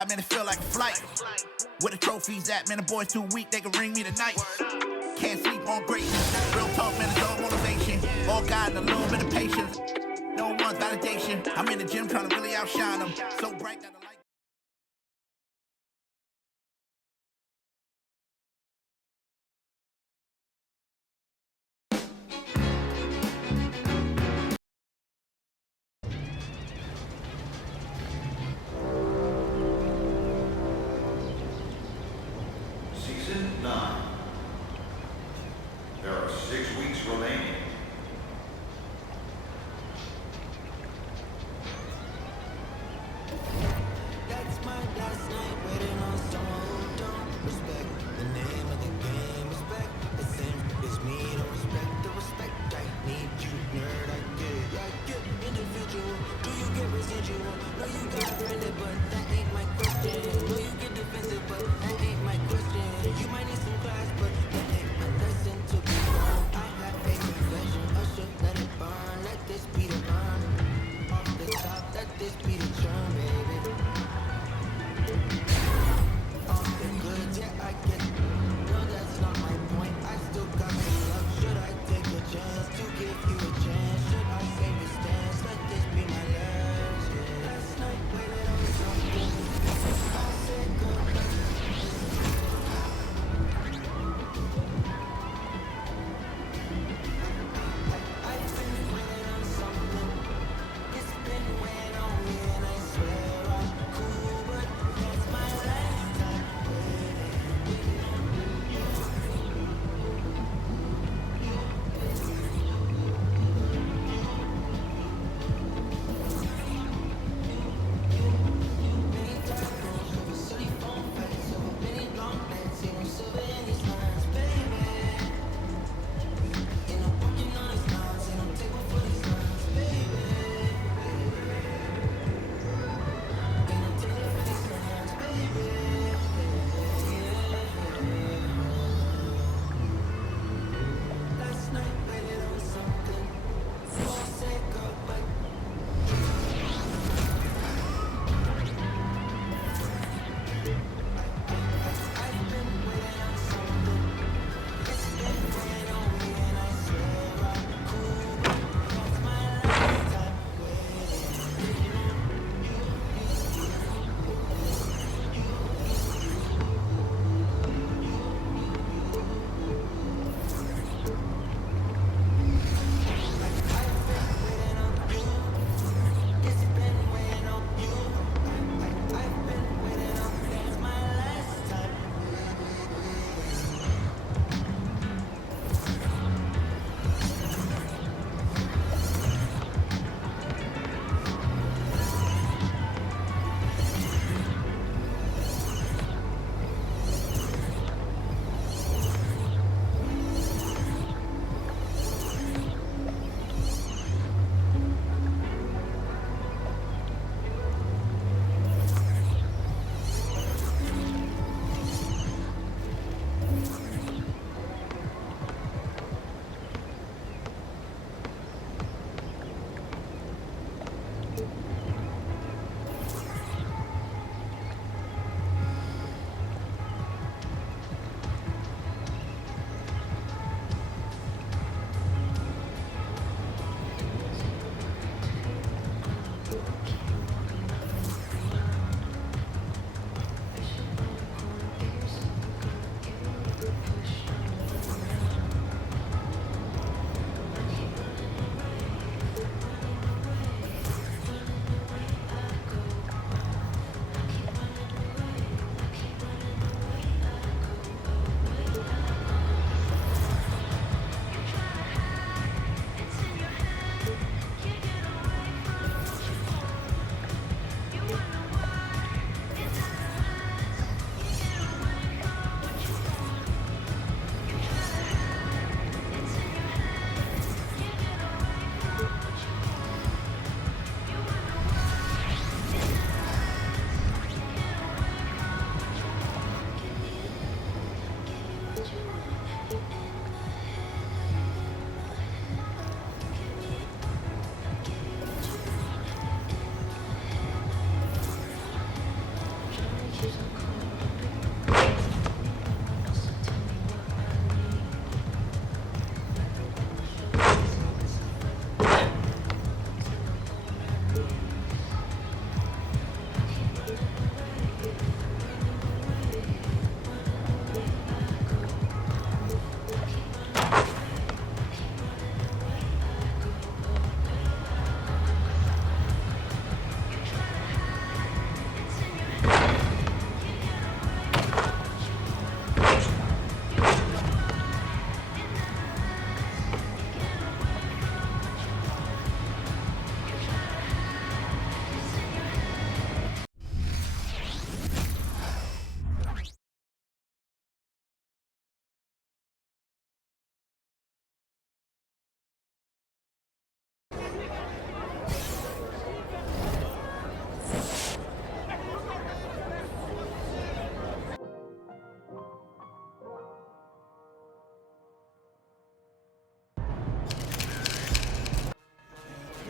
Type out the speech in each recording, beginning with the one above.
I mean, it feel like a flight. Where the trophies at, man, the boys too weak, they can ring me tonight. Can't sleep on greatness. Real talk, man, it's all motivation. All God and a little bit of patience. No one's validation. I'm in the gym trying to really outshine them. So bright that the light. Season 9. There are 6 weeks remaining. That's my last night waiting on someone who don't respect the name of the game. Respect the same as me, don't respect the respect. I need you, nerd. I get individual. Do you get residual? No, you got offended, but that ain't my question. No, you get defensive, but that ain't my question. You might need some class, but that ain't my lesson to be wrong. I have faith in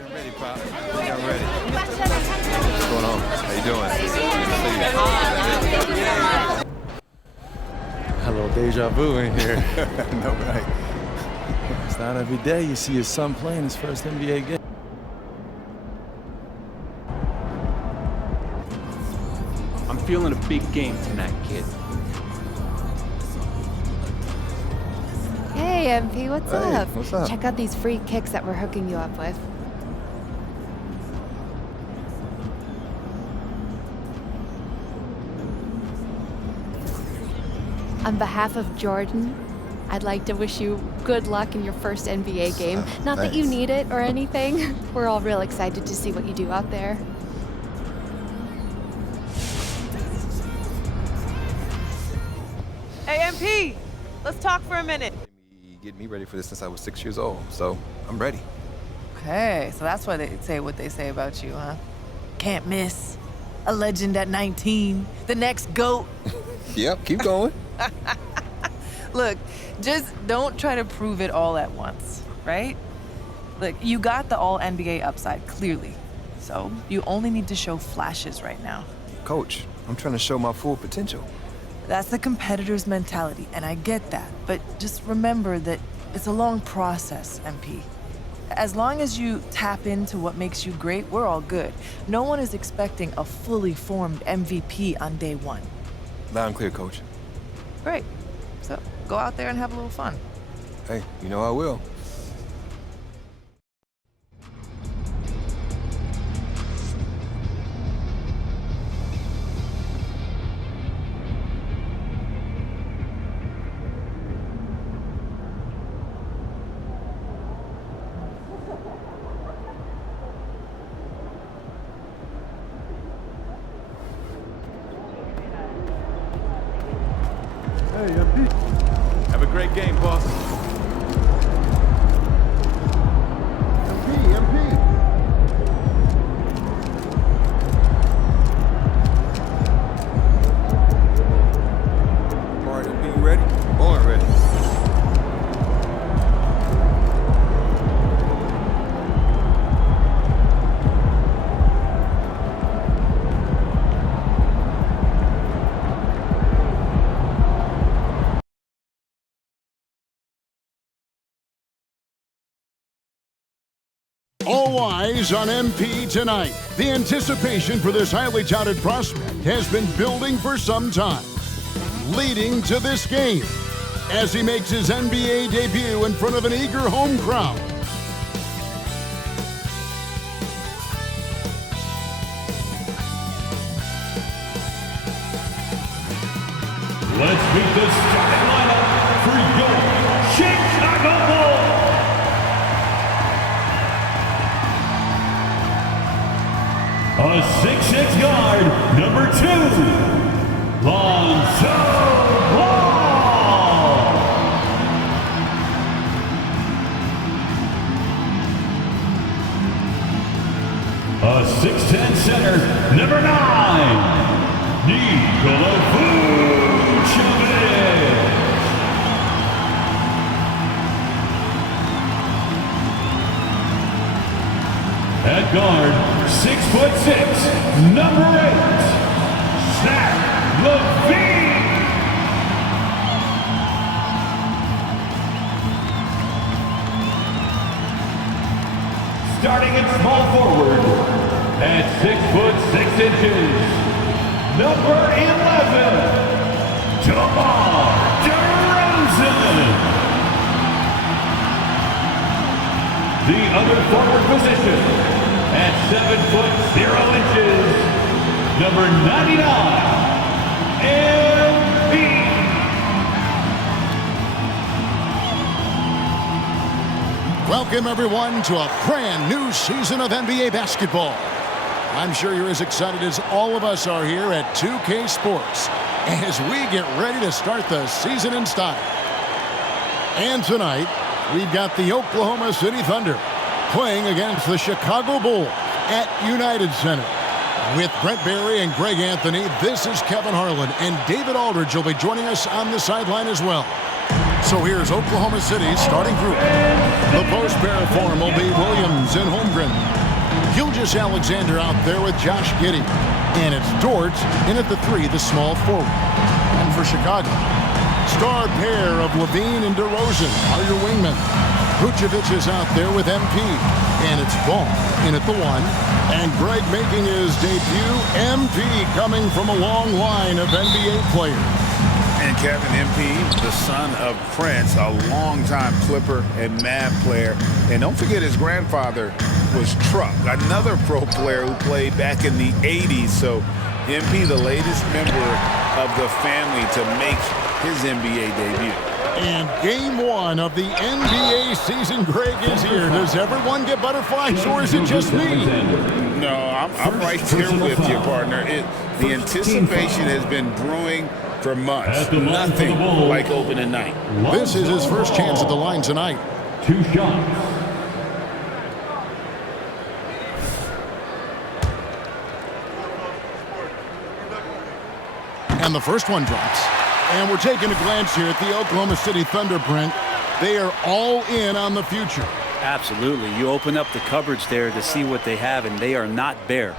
I'm ready, Pop. I think I'm ready. What's going on? How you doing? Hello, deja vu in here. No, right. It's not every day you see your son playing his first NBA game. I'm feeling a big game tonight, kid. Hey, MP, what's Hey, up? what's up? Check out these free kicks that we're hooking you up with. On behalf of Jordan, I'd like to wish you good luck in your first NBA game. Not that you thanks. need it or anything. We're all real excited to see what you do out there. Hey, MP, let's talk for a minute. Getting me ready for this since I was 6 years old, so I'm ready. Okay, so that's why they say what they say about you, huh? Can't miss. A legend at 19. The next GOAT. Yep, keep going. Look, just don't try to prove it all at once, right? Look, you got the all-NBA upside, clearly. So you only need to show flashes right now. Coach, I'm trying to show my full potential. That's the competitor's mentality, and I get that. But just remember that it's a long process, MP. As long as you tap into what makes you great, we're all good. No one is expecting a fully formed MVP on day one. Loud and clear, Coach. Great. So go out there and have a little fun. Hey, you know I will. Have a great game, boss. All right, MP, you ready? Born ready. All eyes on MP tonight. The anticipation for this highly touted prospect has been building for some time, leading to this game as he makes his NBA debut in front of an eager home crowd. Let's meet the starting lineup for your Chicago Bulls. A 6'6" guard, number 2, Lonzo Ball. A 6'10" center, number 9, Nikola Vucevic. At guard, 6'6", number 8, Zach is number 11, DeMar DeRozan. The other forward position at 7 foot 0 inches, number 99, MB. Welcome, everyone, to a brand new season of NBA basketball. I'm sure you're as excited as all of us are here at 2K Sports as we get ready to start the season in style. And tonight, we've got the Oklahoma City Thunder playing against the Chicago Bulls at United Center. With Brent Barry and Greg Anthony, this is Kevin Harlan, and David Aldridge will be joining us on the sideline as well. So here's Oklahoma City's starting group. The post pair form will be Williams and Holmgren. Gilgeous-Alexander out there with Josh Giddey. And it's Dort in at the 3, the small forward. And for Chicago, star pair of Levine and DeRozan are your wingmen. Vucevic is out there with MP. And it's Ball in at the 1. And Greg making his debut, MP coming from a long line of NBA players. And Kevin, MP, the son of Prince, a longtime Clipper and Mavs player. And don't forget his grandfather was Truck, another pro player who played back in the 80s. So MP, the latest member of the family to make his NBA debut. And game 1 of the NBA season, Greg, is here. Does everyone get butterflies, or is it just me? No, I'm right there with you, partner. The anticipation has been brewing for months. Nothing like opening night. This is his first chance at the line tonight. 2 shots. And the first one drops. And we're taking a glance here at the Oklahoma City Thunder, Brent. They are all in on the future. Absolutely. You open up the cupboards there to see what they have, and they are not bare.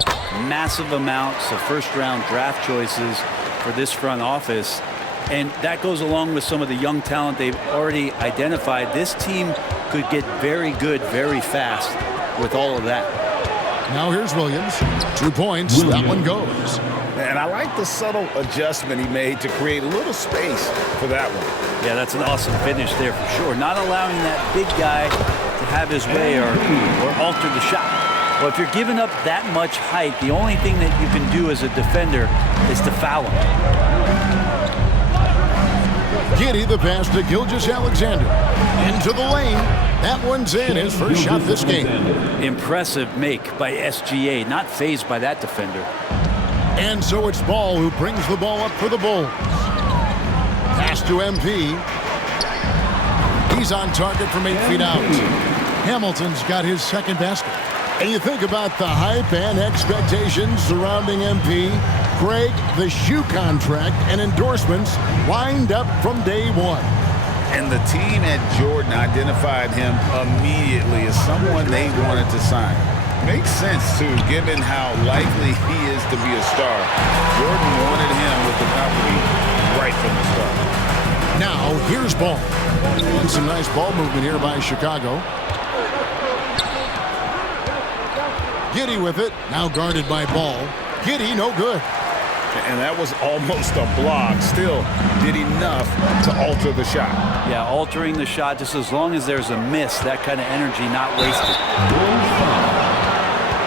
Massive amounts of first-round draft choices for this front office, and that goes along with some of the young talent they've already identified. This team could get very good very fast with all of that. Now here's Williams. 2 points. That one goes. And I like the subtle adjustment he made to create a little space for that one. Yeah, that's an awesome finish there for sure. Not allowing that big guy to have his way or alter the shot. Well, if you're giving up that much height, the only thing that you can do as a defender is to foul him. Giddey the pass to Gilgeous-Alexander. Into the lane. That one's in. His first shot this game. Impressive make by SGA. Not fazed by that defender. And so it's Ball who brings the ball up for the Bulls. Pass to MP. He's on target from 8 feet out. Hamilton's got his second basket. And you think about the hype and expectations surrounding MP. Greg, the shoe contract and endorsements lined up from day 1. And the team at Jordan identified him immediately as someone they wanted to sign. Makes sense, too, given how likely he is to be a star. Jordan wanted him with the company right from the start. Now, here's Ball. And some nice ball movement here by Chicago. Giddey with it. Now guarded by Ball. Giddey, no good. And that was almost a block. Still did enough to alter the shot. Yeah, altering the shot, just as long as there's a miss, that kind of energy not wasted.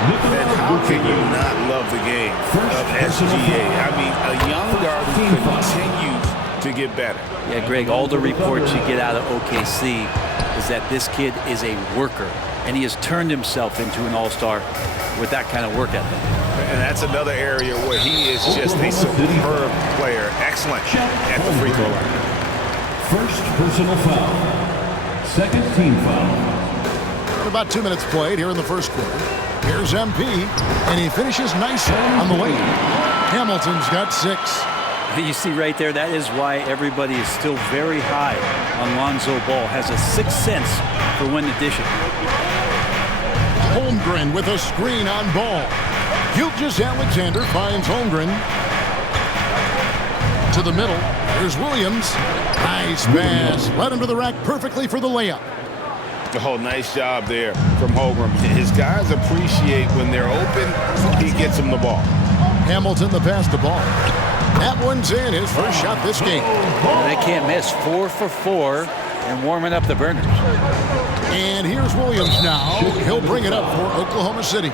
And how can you not love the game of SGA? I mean, a young guard who continues to get better. Yeah, Greg, all the reports you get out of OKC is that this kid is a worker, and he has turned himself into an all-star with that kind of work ethic. And that's another area where he is just a superb player. Excellent at the free throw line. First personal foul. Second team foul. About 2 minutes played here in the first quarter. Here's MP, and he finishes nicely on the lane. Hamilton's got 6. You see right there, that is why everybody is still very high on Lonzo Ball. Has a sixth sense for when to dish it. Holmgren with a screen on Ball. Gilgeous-Alexander finds Holmgren. To the middle. Here's Williams. Nice pass. Led him to the rack perfectly for the layup. Oh, nice job there from Holmgren. His guys appreciate when they're open, he gets them the ball. Hamilton the pass to Ball. That one's in, his first shot this game. They can't miss. 4 for 4 and warming up the burners. And here's Williams now. He'll bring it up for Oklahoma City.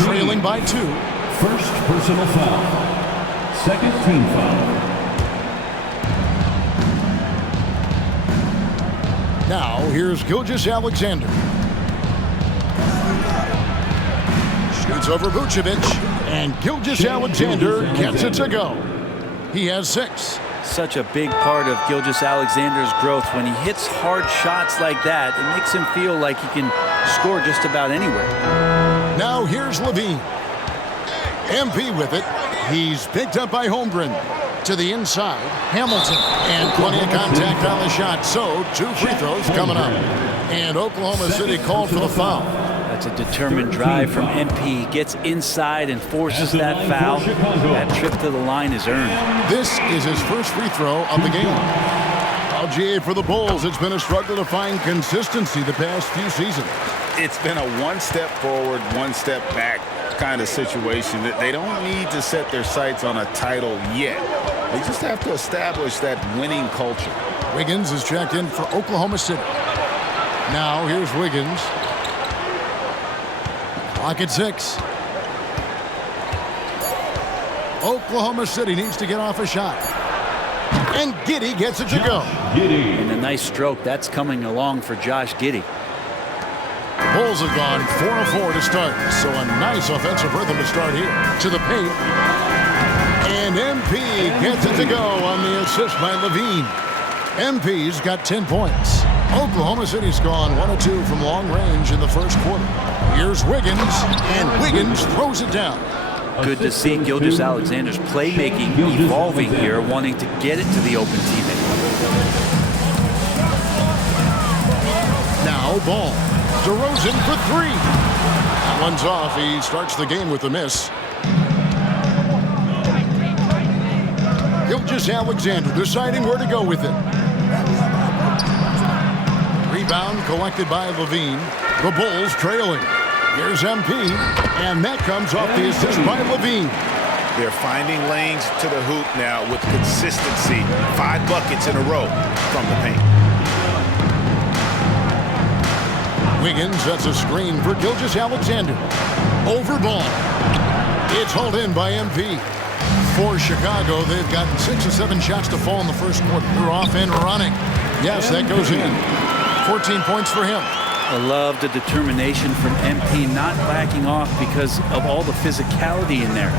Trailing by 2. First personal foul. Second team foul. Now, here's Gilgeous-Alexander. Shoots over Vucevic, and Gilgeous-Alexander gets it to go. He has 6. Such a big part of Gilgeous-Alexander's growth. When he hits hard shots like that, it makes him feel like he can score just about anywhere. Now, here's Levine. MP with it. He's picked up by Holmgren. To the inside, Hamilton, and plenty of contact on the shot. So, 2 free throws coming up. And Oklahoma City called for the foul. That's a determined drive from MP. Gets inside and forces that foul. That trip to the line is earned. This is his first free throw of the game. LGA for the Bulls. It's been a struggle to find consistency the past few seasons. It's been a one step forward, one step back kind of situation. That they don't need to set their sights on a title yet. They just have to establish that winning culture. Wiggins is checked in for Oklahoma City. Now here's Wiggins. Clock at 6. Oklahoma City needs to get off a shot. And Giddey gets it to go. And a nice stroke. That's coming along for Josh Giddey. The Bulls have gone 4 of 4 to start. So a nice offensive rhythm to start here. To the paint. And MP gets it to go on the assist by Levine. MP's got 10 points. Oklahoma City's gone 1 of 2 from long range in the first quarter. Here's Wiggins, and Wiggins throws it down. Good to see Gilgeous-Alexander's playmaking evolving here, wanting to get it to the open teammate. Now Ball. DeRozan for 3. That one's off. He starts the game with a miss. Gilgeous-Alexander deciding where to go with it. Rebound collected by Levine. The Bulls trailing. Here's MP, and that comes off the assist by Levine. They're finding lanes to the hoop now with consistency. 5 buckets in a row from the paint. Wiggins sets a screen for Gilgeous-Alexander. Over Ball. It's hauled in by MP. For Chicago, they've gotten 6 or 7 shots to fall in the first quarter. They're off and running. Yes, that goes in. 14 points for him. I love the determination from MP, not backing off because of all the physicality in there.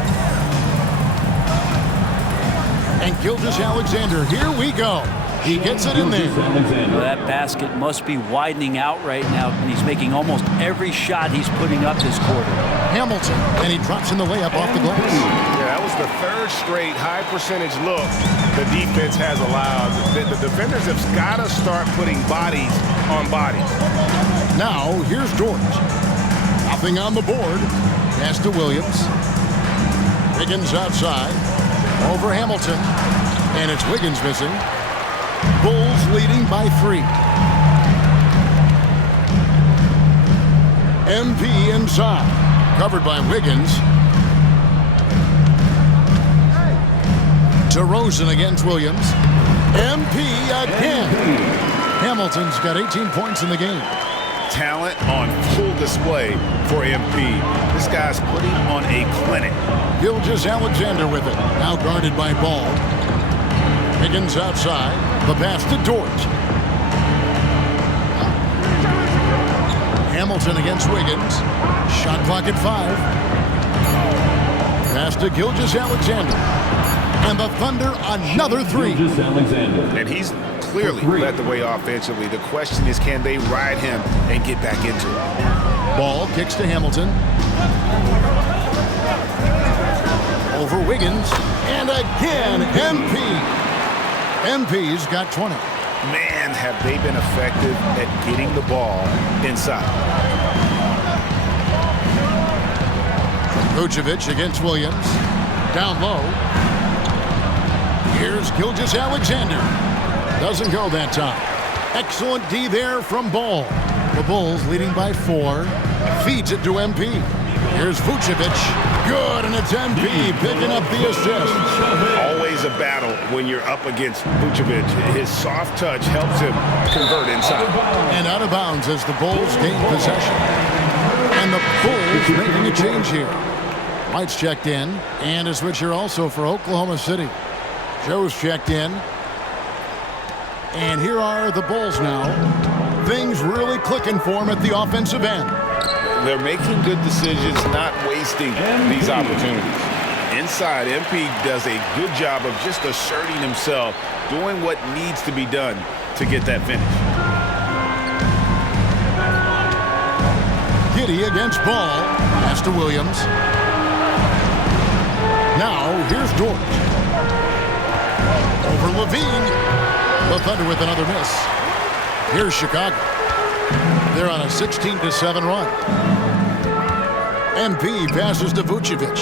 And Gilgeous-Alexander, here we go. He gets it in there. Well, that basket must be widening out right now, and he's making almost every shot he's putting up this quarter. Hamilton, and he drops in the layup off the glass. Yeah, that was the 3rd straight high percentage look the defense has allowed. The defenders have got to start putting bodies on bodies. Now, here's George. Nothing on the board. Pass to Williams. Wiggins outside. Over Hamilton. And it's Wiggins missing. Bulls leading by 3. MP inside. Covered by Wiggins. DeRozan against Williams. MP again. Hamilton's got 18 points in the game. Talent on full display for MP. This guy's putting on a clinic. Gilgeous-Alexander with it. Now guarded by Ball. Wiggins outside. The pass to George. Hamilton against Wiggins. Shot clock at 5. Pass to Gilgeous-Alexander. And the Thunder another 3. And he's clearly led the way offensively. The question is, can they ride him and get back into it? Ball kicks to Hamilton. Over Wiggins. And again, MP. MP's got 20. Man, have they been effective at getting the ball inside. Vucevic against Williams. Down low. Here's Gilgeous-Alexander. Doesn't go that time. Excellent D there from Ball. The Bulls leading by 4. Feeds it to MP. Here's Vucevic. Good, and it's MP picking up the assist. Always a battle when you're up against Vucevic. His soft touch helps him convert inside. And out of bounds as the Bulls gain possession. And the Bulls making a change here. White's checked in, and a switcher also for Oklahoma City. Joe's checked in. And here are the Bulls now. Things really clicking for them at the offensive end. They're making good decisions, not wasting these opportunities. Inside, MP does a good job of just asserting himself, doing what needs to be done to get that finish. Giddey against Ball. Pass to Williams. Now, here's Dort. Over Levine. The Thunder with another miss. Here's Chicago. They're on a 16-7 run. MP passes to Vucevic.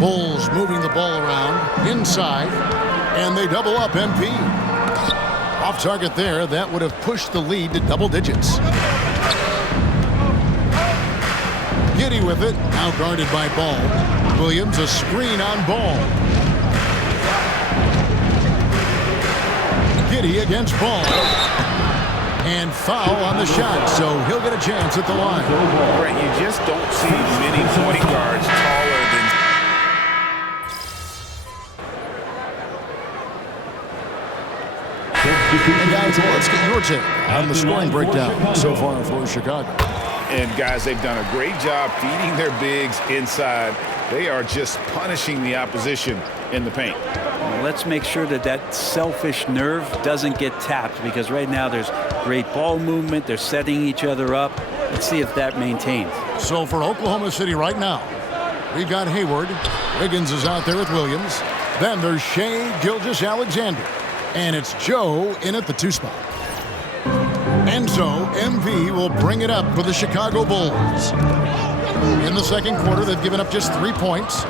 Bulls moving the ball around inside, and they double up MP. Off target there, that would have pushed the lead to double digits. Giddey with it, now guarded by Ball. Williams a screen on Ball. Giddey against Ball. And foul on the shot, so he'll get a chance at the line. Right, you just don't see many point guards taller than... And guys, let's get your take on the scoring breakdown so far for Chicago. And guys, they've done a great job feeding their bigs inside. They are just punishing the opposition in the paint. Well, let's make sure that that selfish nerve doesn't get tapped, because right now there's great ball movement. They're setting each other up. Let's see if that maintains. So for Oklahoma City right now, we've got Hayward. Wiggins is out there with Williams. Then there's Shea Gilgeous-Alexander. And it's Joe in at the 2 spot. And so MV will bring it up for the Chicago Bulls. In the second quarter, they've given up just 3 points.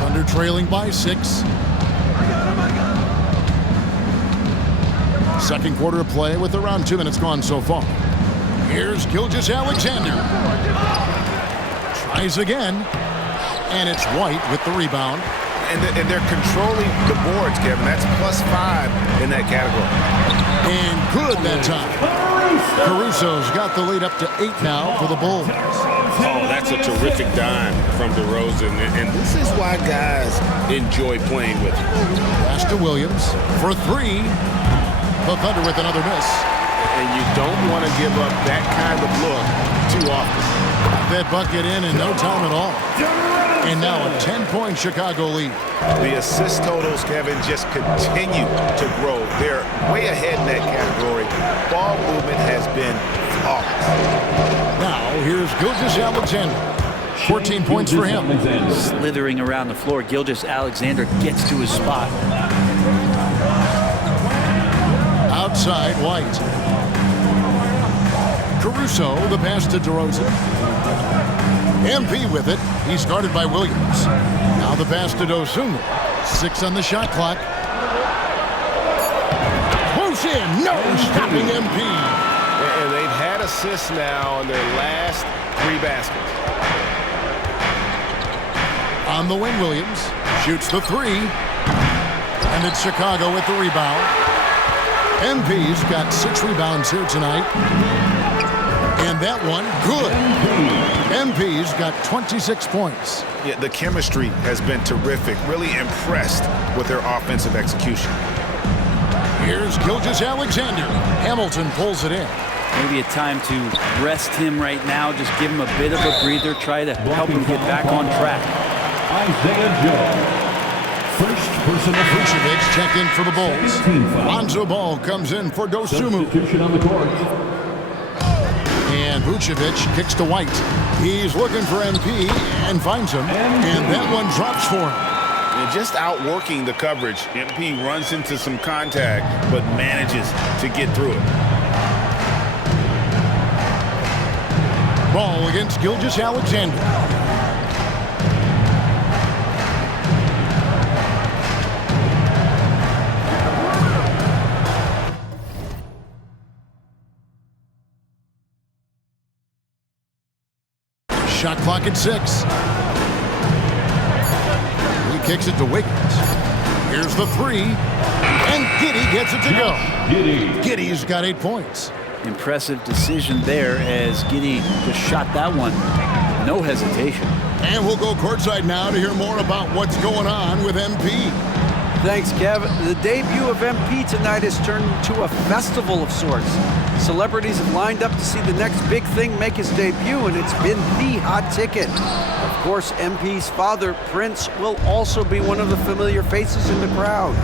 Thunder trailing by 6. Second quarter of play with around 2 minutes gone so far. Here's Gilgeous-Alexander. Tries again. And it's White with the rebound. And they're controlling the boards, Kevin. That's +5 in that category. And good that time. Caruso's got the lead up to 8 now for the Bulls. Oh, that's a terrific dime from DeRozan. And this is why guys enjoy playing with him. Pass to Williams for 3. The Thunder with another miss. And you don't want to give up that kind of look too often. That bucket in no time at all. And now a 10-point Chicago lead. The assist totals, Kevin, just continue to grow. They're way ahead in that category. Ball movement has been flawless. Now here's Gilgeous-Alexander. 14 points for him. Slithering around the floor, Gilgeous-Alexander gets to his spot. Outside, White. Caruso, the pass to DeRozan. MP with it. He's guarded by Williams. Now the pass to Dosunmu. 6 on the shot clock. Push in. No stopping MP. And they've had assists now on their last 3 baskets. On the wing, Williams shoots the 3. And it's Chicago with the rebound. MP's got 6 rebounds here tonight. And that one, good. MP's got 26 points. Yeah, the chemistry has been terrific. Really impressed with their offensive execution. Here's Gilgeous-Alexander. Hamilton pulls it in. Maybe a time to rest him right now. Just give him a bit of a breather. Try to help him get back on track. Isaiah Joe. First personal Vucevic checked in for the Bulls. Lonzo Ball comes in for Dosunmu. Substitution on the court. And Vucevic kicks to White. He's looking for MP and finds him. And that one drops for him. And just outworking the coverage. MP runs into some contact, but manages to get through it. Ball against Gilgeous-Alexander. Shot clock at 6. He kicks it to Wiggins. Here's the 3. And Giddey gets it to go. Giddey's got 8 points. Impressive decision there as Giddey just shot that one. No hesitation. And we'll go courtside now to hear more about what's going on with MP. Thanks, Kevin. The debut of MP tonight has turned into a festival of sorts. Celebrities have lined up to see the next big thing make his debut, and it's been the hot ticket. Of course, MP's father, Prince, will also be one of the familiar faces in the crowd.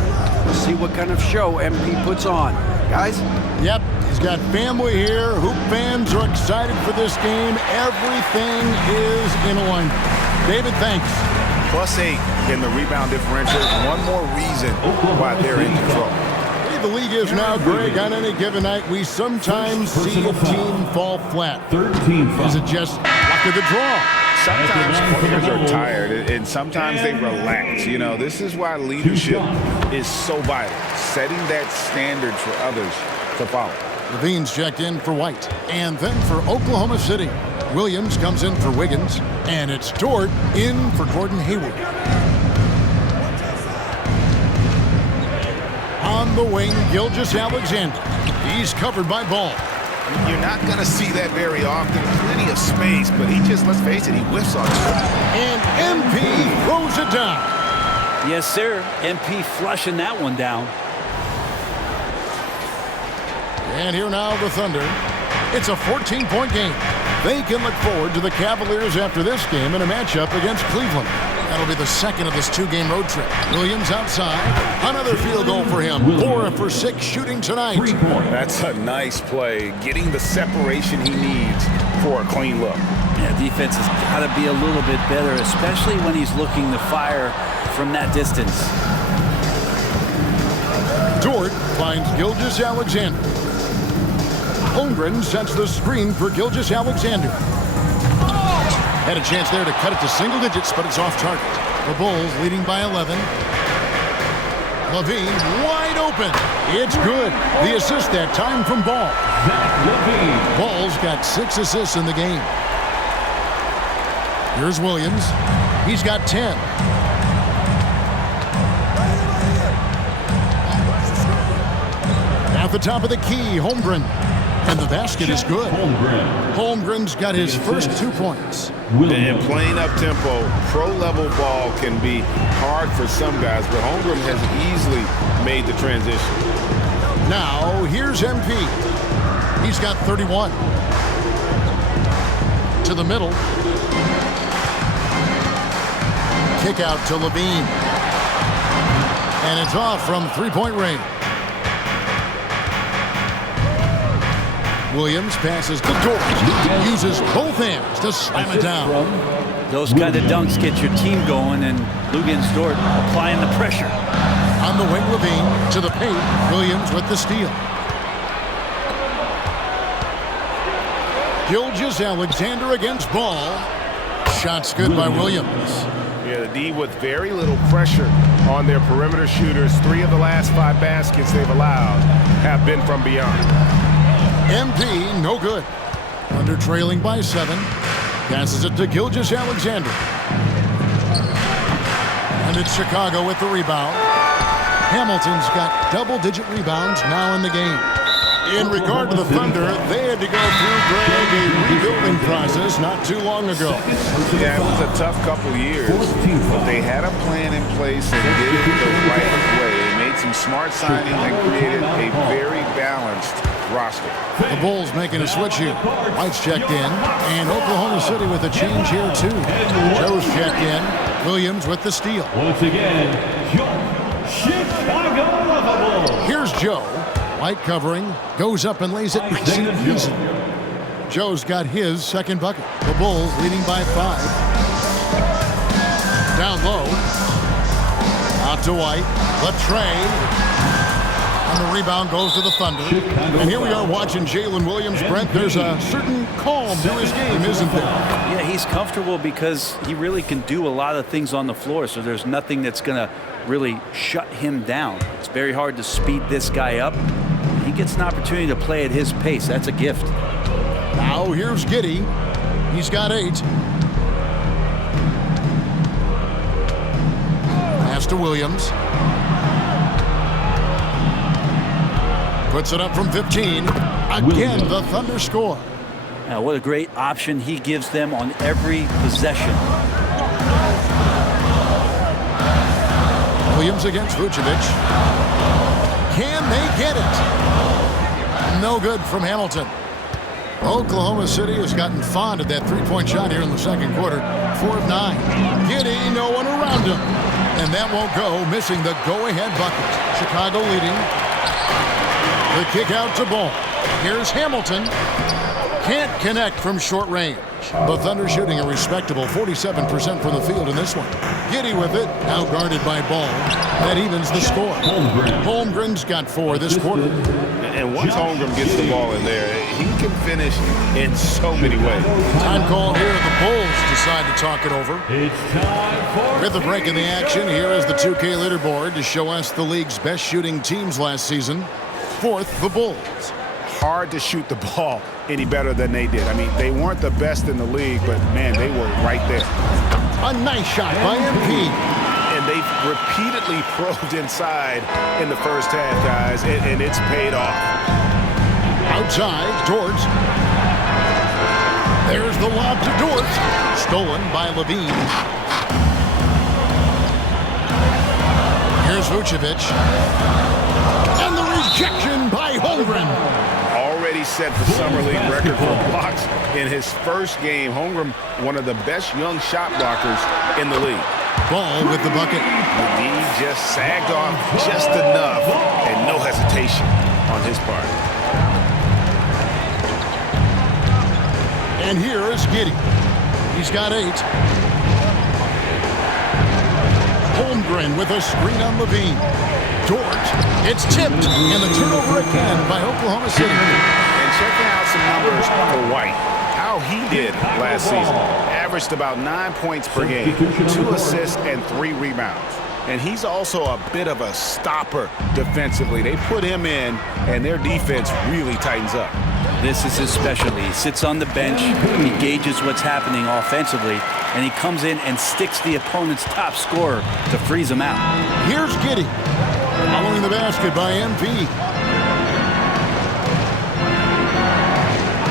We'll see what kind of show MP puts on. Guys? Yep, he's got family here. Hoop fans are excited for this game. Everything is in alignment. David, thanks. +8 in the rebound differential. One more reason why they're in control. The league is now, Greg, on any given night, we sometimes see a team fall flat. 13 Is it just luck of the draw? Sometimes players are tired, and sometimes they relax. You know, this is why leadership is so vital, setting that standard for others to follow. Levine's checked in for White, and then for Oklahoma City. Williams comes in for Wiggins, and it's Dort in for Gordon Hayward. On the wing, Gilgeous-Alexander. He's covered by Ball. You're not going to see that very often. Plenty of space, but he just, let's face it, he whiffs on it. And MP throws it down. Yes, sir. MP flushing that one down. And here now the Thunder. It's a 14-point game. They can look forward to the Cavaliers after this game in a matchup against Cleveland. That'll be the second of this 2-game road trip. Williams outside. Another field goal for him. 4 for 6 shooting tonight. That's a nice play. Getting the separation he needs for a clean look. Yeah, defense has got to be a little bit better, especially when he's looking to fire from that distance. Dort finds Gilgeous-Alexander. Holmgren sets the screen for Gilgeous-Alexander. Had a chance there to cut it to single digits, but it's off target. The Bulls leading by 11. Levine wide open. It's good. The assist that time from Ball. Ball's got 6 assists in the game. Here's Williams. He's got 10. At the top of the key, Holmgren. And the basket is good. Holmgren's got his first 2 points. And playing up-tempo, pro-level ball can be hard for some guys, but Holmgren has easily made the transition. Now, here's MP. He's got 31. To the middle. Kick out to Levine. And it's off from 3-point range. Williams passes to Dort. Uses both hands to slam it down. Those kind of dunks get your team going, and Luguentz Dort applying the pressure. On the wing, Levine to the paint. Williams with the steal. Gilgeous-Alexander against Ball. Shots good by Williams. Yeah, the D with very little pressure on their perimeter shooters. 3 of the last 5 baskets they've allowed have been from beyond. MP, no good. Under trailing by 7. Passes it to Gilgeous-Alexander. And it's Chicago with the rebound. Hamilton's got double-digit rebounds now in the game. In regard to the Thunder, they had to go through, Greg, a rebuilding process not too long ago. Yeah, it was a tough couple years, but they had a plan in place and did it the right way. They made some smart signings and created a very balanced roster. The Bulls making a switch here. White's checked in, and Oklahoma City with a change here too. Joe's checked in. Williams with the steal. Once again, Chicago Bulls. Here's Joe. White covering, goes up and lays it nice and easy. Joe's got his second bucket. The Bulls leading by 5. Down low. Out to White. Latrey. And the rebound goes to the Thunder. And here we are watching Jalen Williams. Brent, there's a certain calm to his game, isn't there? Yeah, he's comfortable because he really can do a lot of things on the floor, so there's nothing that's going to really shut him down. It's very hard to speed this guy up. He gets an opportunity to play at his pace. That's a gift. Now here's Giddey. He's got 8. pass to Williams. Puts it up from 15. Again, the Thunder score. Now, what a great option he gives them on every possession. Williams against Vucevic. Can they get it? No good from Hamilton. Oklahoma City has gotten fond of that three-point shot here in the second quarter. 4 of 9. Giddey, no one around him. And that won't go, missing the go-ahead bucket. Chicago leading. The kick out to Ball. Here's Hamilton. Can't connect from short range. The Thunder shooting a respectable 47% from the field in this one. Giddey with it, now guarded by Ball. That evens the score. Holmgren's got 4 this quarter. And once Holmgren gets the ball in there, he can finish in so many ways. Time called here. The Bulls decide to talk it over. It's time for With a break in the action, here is the 2K leaderboard to show us the league's best shooting teams last season. 4th, the Bulls. Hard to shoot the ball any better than they did. I mean, they weren't the best in the league, but man, they were right there. A nice shot by MP. And they've repeatedly probed inside in the first half, guys, and it's paid off. Outside, Dort. There's the lob to Dort. Stolen by Levine. Here's Vucevic. And the rejection by Holmgren. Already set the Summer League record for blocks in his first game. Holmgren, one of the best young shot blockers in the league. Ball with the bucket. Levine just sagged off just enough and no hesitation on his part. And here is Giddey. He's got 8. Holmgren with a screen on Levine. Dort. It's tipped. And the turnover again by Oklahoma City. And checking out some numbers for White. How he did last season. Averaged about 9 points per game, 2 assists and 3 rebounds. And he's also a bit of a stopper defensively. They put him in, and their defense really tightens up. This is his specialty. He sits on the bench, he gauges what's happening offensively, and he comes in and sticks the opponent's top scorer to freeze him out. Here's Giddey. Following the basket by MP.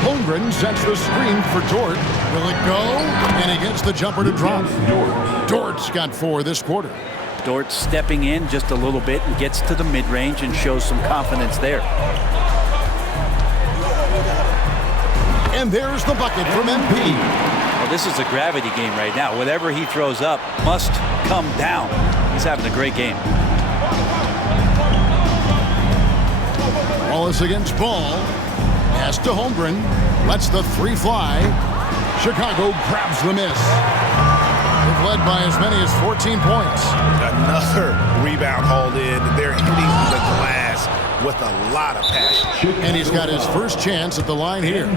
Holmgren sets the screen for Dort. Will it go? And he gets the jumper to drop. Dort's got 4 this quarter. Dort stepping in just a little bit and gets to the mid-range and shows some confidence there. And there's the bucket from MP. Well, this is a gravity game right now. Whatever he throws up must come down. He's having a great game. Wallace against Ball. Pass to Holmgren. Lets the 3 fly. Chicago grabs the miss. They've led by as many as 14 points. Another rebound hauled in. They're hitting the glass with a lot of passion. And he's got his first chance at the line here.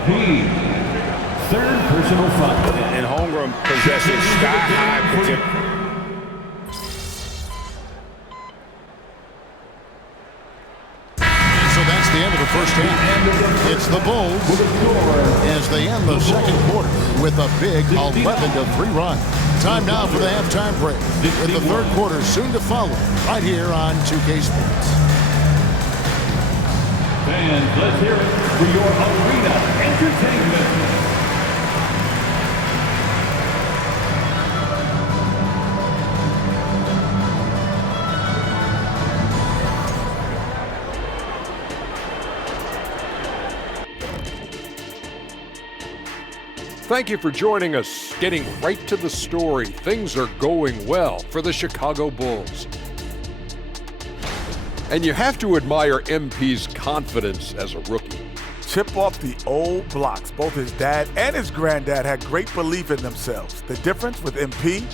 third personal foul. And Holmgren possesses sky-high potential. The end of the first half. It's the Bulls as they end the second quarter with a big 11-3 run. Time now for the halftime break, with the third quarter soon to follow right here on 2K Sports. And let's hear it for your arena entertainment. Thank you for joining us. Getting right to the story, things are going well for the Chicago Bulls. And you have to admire MP's confidence as a rookie. Chip off the old blocks. Both his dad and his granddad had great belief in themselves. The difference with MP,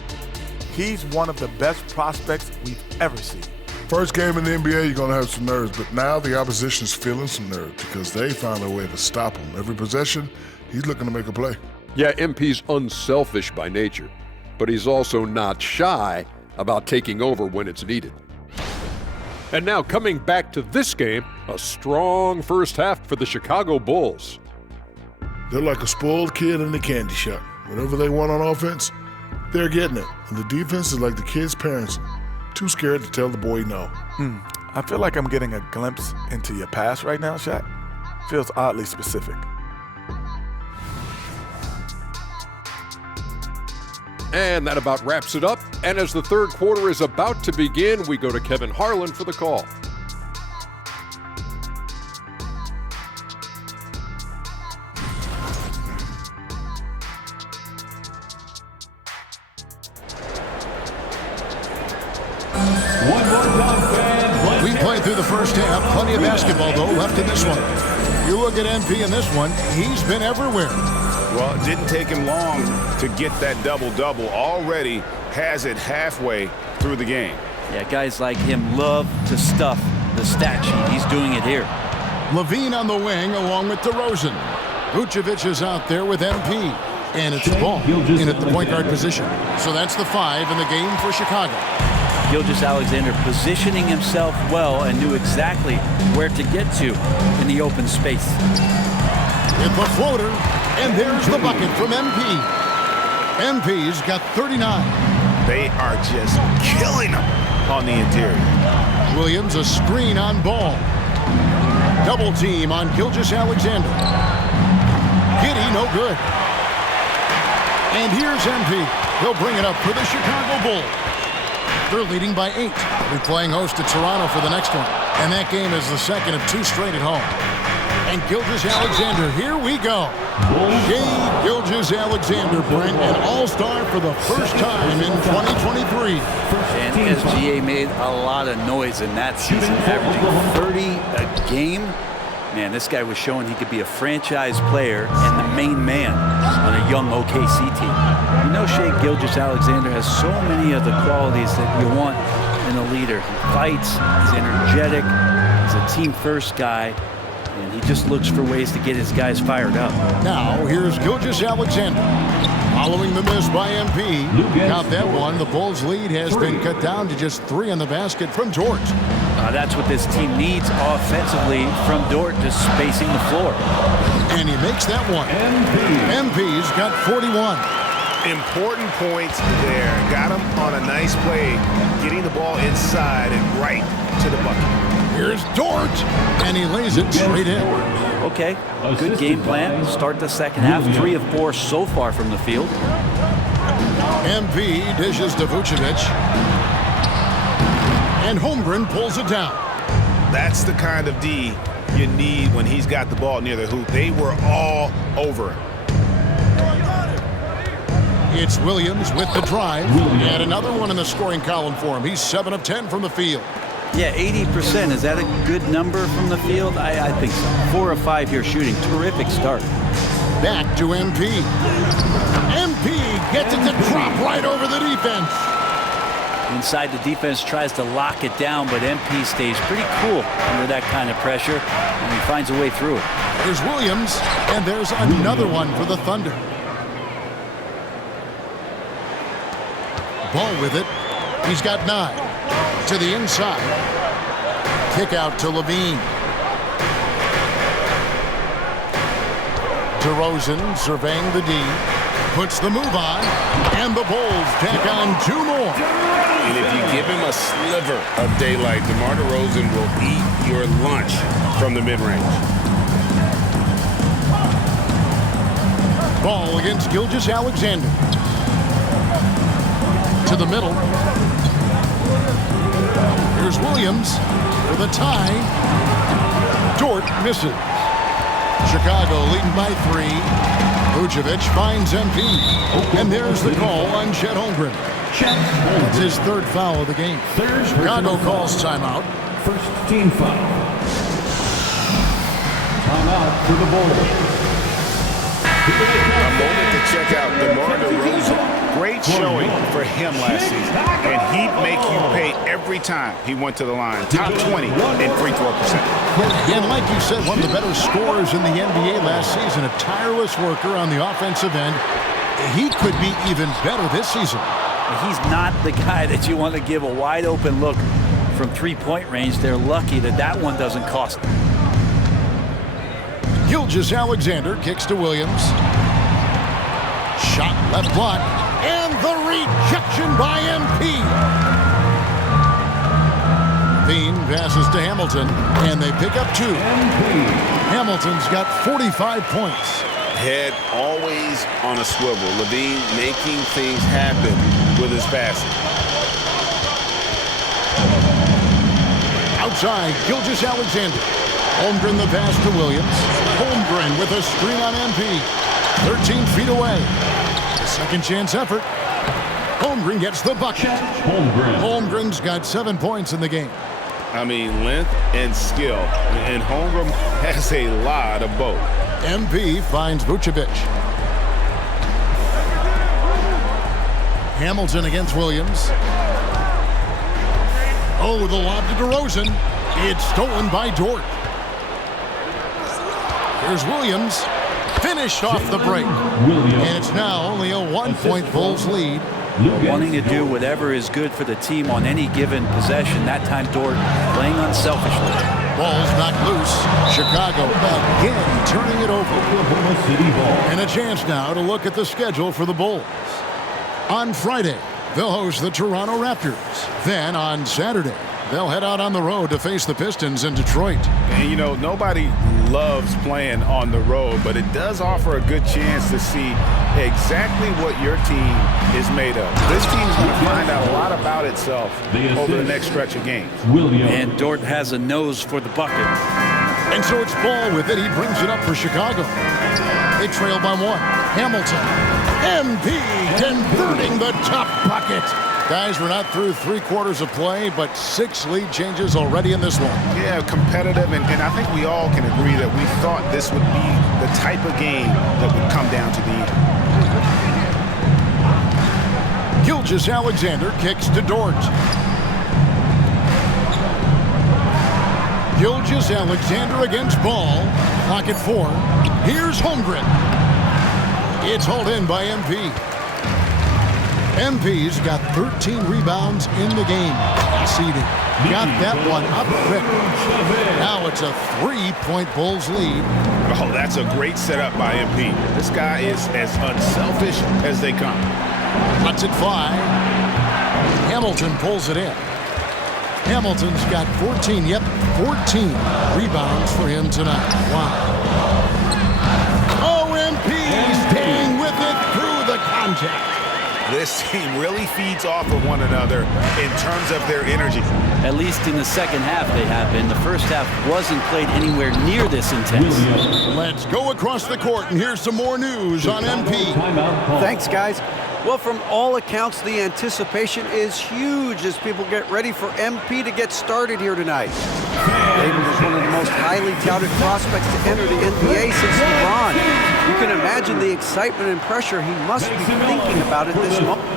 he's one of the best prospects we've ever seen. First game in the NBA, you're going to have some nerves, but now the opposition's feeling some nerves because they found a way to stop him. Every possession, he's looking to make a play. Yeah, MP's unselfish by nature, but he's also not shy about taking over when it's needed. And now coming back to this game, a strong first half for the Chicago Bulls. They're like a spoiled kid in a candy shop. Whatever they want on offense, they're getting it. And the defense is like the kids' parents. Too scared to tell the boy no. I feel like I'm getting a glimpse into your past right now, Shaq. Feels oddly specific. And that about wraps it up. And as the third quarter is about to begin, we go to Kevin Harlan for the call. We played through the first half. Plenty of basketball, though, left in this one. You look at MP in this one, he's been everywhere. Well, it didn't take him long to get that double-double. Already has it halfway through the game. Yeah, guys like him love to stuff the stat sheet. He's doing it here. Levine on the wing along with DeRozan. Vucevic is out there with MP. And it's Ball in at the point guard position. So that's the 5 in the game for Chicago. Gilgeous-Alexander positioning himself well and knew exactly where to get to in the open space. Hit the floater, and there's the bucket from MP. MP's got 39. They are just killing him on the interior. Williams a screen on Ball. Double team on Gilgeous-Alexander. Giddey no good. And here's MP. He'll bring it up for the Chicago Bulls. They're leading by 8. We're playing host to Toronto for the next one. And that game is the second of 2 straight at home. And Gilgeous-Alexander, here we go. Shai Gilgeous-Alexander, Brent, an all-star for the first time in 2023. And SGA made a lot of noise in that season, averaging 30 a game. Man, this guy was showing he could be a franchise player and the main man on a young OKC team. You know, Shai Gilgeous-Alexander has so many of the qualities that you want in a leader. He fights, he's energetic, he's a team-first guy, and he just looks for ways to get his guys fired up. Now, here's Gilgeous-Alexander. Following the miss by MP. Got that one. The Bulls' lead has been cut down to just 3 on the basket from George. That's what this team needs offensively from Dort, just spacing the floor. And he makes that one. MP's got 41. Important points there. Got him on a nice play, getting the ball inside and right to the bucket. Here's Dort, and he lays it straight in. Okay, good game plan. Start the second half. 3 of 4 so far from the field. MP dishes to Vucevic. And Holmgren pulls it down. That's the kind of D you need when he's got the ball near the hoop. They were all over him. It's Williams with the drive. And another one in the scoring column for him. He's 7 of 10 from the field. Yeah, 80%. Is that a good number from the field? I think so. 4 of 5 here shooting. Terrific start. Back to MP. MP gets it to drop right over the defense. Inside, the defense tries to lock it down, but MP stays pretty cool under that kind of pressure, and he finds a way through it. There's Williams, and there's another one for the Thunder. Ball with it. He's got 9. To the inside. Kick out to Levine. DeRozan surveying the D. Puts the move on. And the Bulls tack on 2 more. And if you give him a sliver of daylight, DeMar DeRozan will eat your lunch from the mid-range. Ball against Gilgeous-Alexander. To the middle. Here's Williams for the tie. Dort misses. Chicago leading by 3. Vucevic finds MP. And there's the call on Chet Holmgren. It's his 3rd foul of the game. Chicago calls timeout. First team foul. Timeout for the Bulls. A moment to check out DeMar DeRozan. Great showing for him last season. And he'd make you pay every time he went to the line. Top 20 in free throw percentage. And like you said, one of the better scorers in the NBA last season. A tireless worker on the offensive end. He could be even better this season. He's not the guy that you want to give a wide open look from 3-point range. They're lucky that that one doesn't cost them. Gilgeous-Alexander kicks to Williams. Shot left block. And the rejection by MP. passes to Hamilton, and they pick up 2. Hamilton's got 45 points. Head always on a swivel. Levine making things happen with his passing. Outside, Gilgeous-Alexander. Holmgren the pass to Williams. Holmgren with a screen on MP. 13 feet away. A second chance effort. Holmgren gets the bucket. Holmgren's got 7 points in the game. I mean, length and skill. And Holmgren has a lot of both. MP finds Vucevic. Hamilton against Williams. Oh, the lob to DeRozan. It's stolen by Dort. Here's Williams. Finished off the break. And it's now only a 1-point Bulls lead. Wanting to do whatever is good for the team on any given possession. That time Dort playing unselfishly. Ball's knocked loose. Chicago again turning it over. And a chance now to look at the schedule for the Bulls. On Friday, they'll host the Toronto Raptors. Then on Saturday, they'll head out on the road to face the Pistons in Detroit. And you know, nobody loves playing on the road, but it does offer a good chance to see exactly what your team is made of. This team's going to find out a lot about itself over the next stretch of games. And Dort has a nose for the bucket. And so it's Ball with it. He brings it up for Chicago. They trail by 1. Hamilton. MP converting the top bucket. Guys, we're not through 3 quarters of play, but 6 lead changes already in this one. Yeah, competitive, and I think we all can agree that we thought this would be the type of game that would come down to the end. Gilgeous-Alexander kicks to Dort. Gilgeous-Alexander against Ball. Clock at 4. Here's Holmgren. It's hauled in by MP. MP's got 13 rebounds in the game. Conceded. Got that one up quick. Now it's a 3-point Bulls lead. Oh, that's a great setup by MP. This guy is as unselfish as they come. Lets it fly. Hamilton pulls it in. Hamilton's got 14 rebounds for him tonight. Wow. MP staying with it through the contact. This team really feeds off of one another in terms of their energy. At least in the second half they have been. The first half wasn't played anywhere near this intense. Let's go across the court, and here's some more news on MP. Thanks, guys. Well, from all accounts, the anticipation is huge as people get ready for MP to get started here tonight. David was one of the most highly touted prospects to enter the NBA since LeBron. You can imagine the excitement and pressure he must be thinking about at this moment.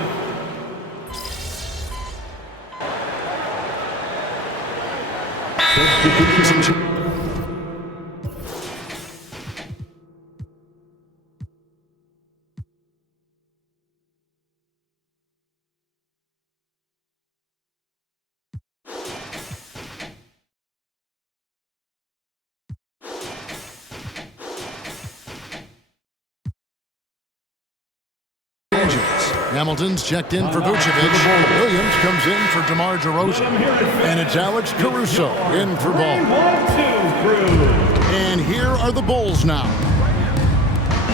Hamilton's checked in for Vucevic. Williams comes in for DeMar DeRozan. And it's Alex Caruso in for Ball. And here are the Bulls now.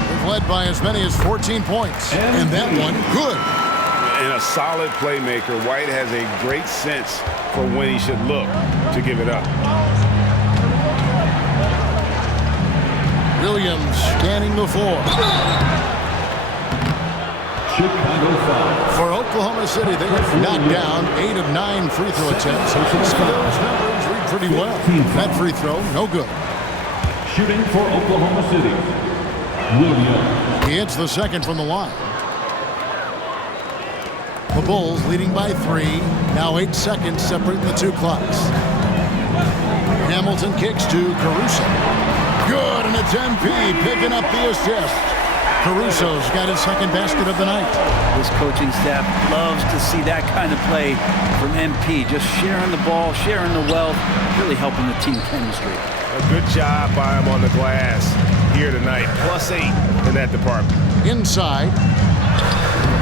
They've led by as many as 14 points. And that one, good. And a solid playmaker, White has a great sense for when he should look to give it up. Williams scanning the floor. For Oklahoma City, they have knocked down 8 of 9 free throw attempts. So those numbers read pretty well. That free throw, no good. Shooting for Oklahoma City, Williams. He hits the second from the line. The Bulls leading by 3. Now 8 seconds separate the 2 clocks. Hamilton kicks to Caruso. Good, and it's MP picking up the assist. Caruso's got his second basket of the night. This coaching staff loves to see that kind of play from MP. Just sharing the ball, sharing the wealth, really helping the team chemistry. A good job by him on the glass here tonight. +8 in that department. Inside.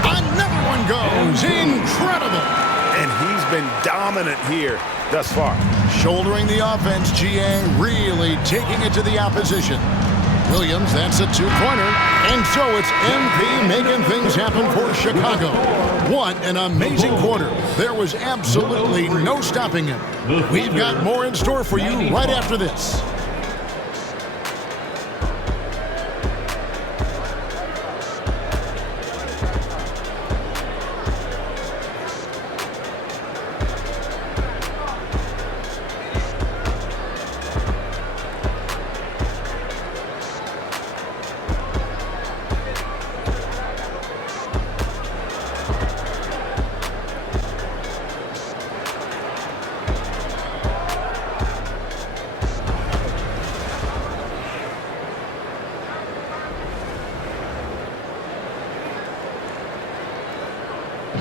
Another one goes. Incredible. And he's been dominant here thus far. Shouldering the offense, GA really taking it to the opposition. Williams, that's a two-pointer. And so it's MP making things happen for Chicago. What an amazing quarter. There was absolutely no stopping him. We've got more in store for you right after this.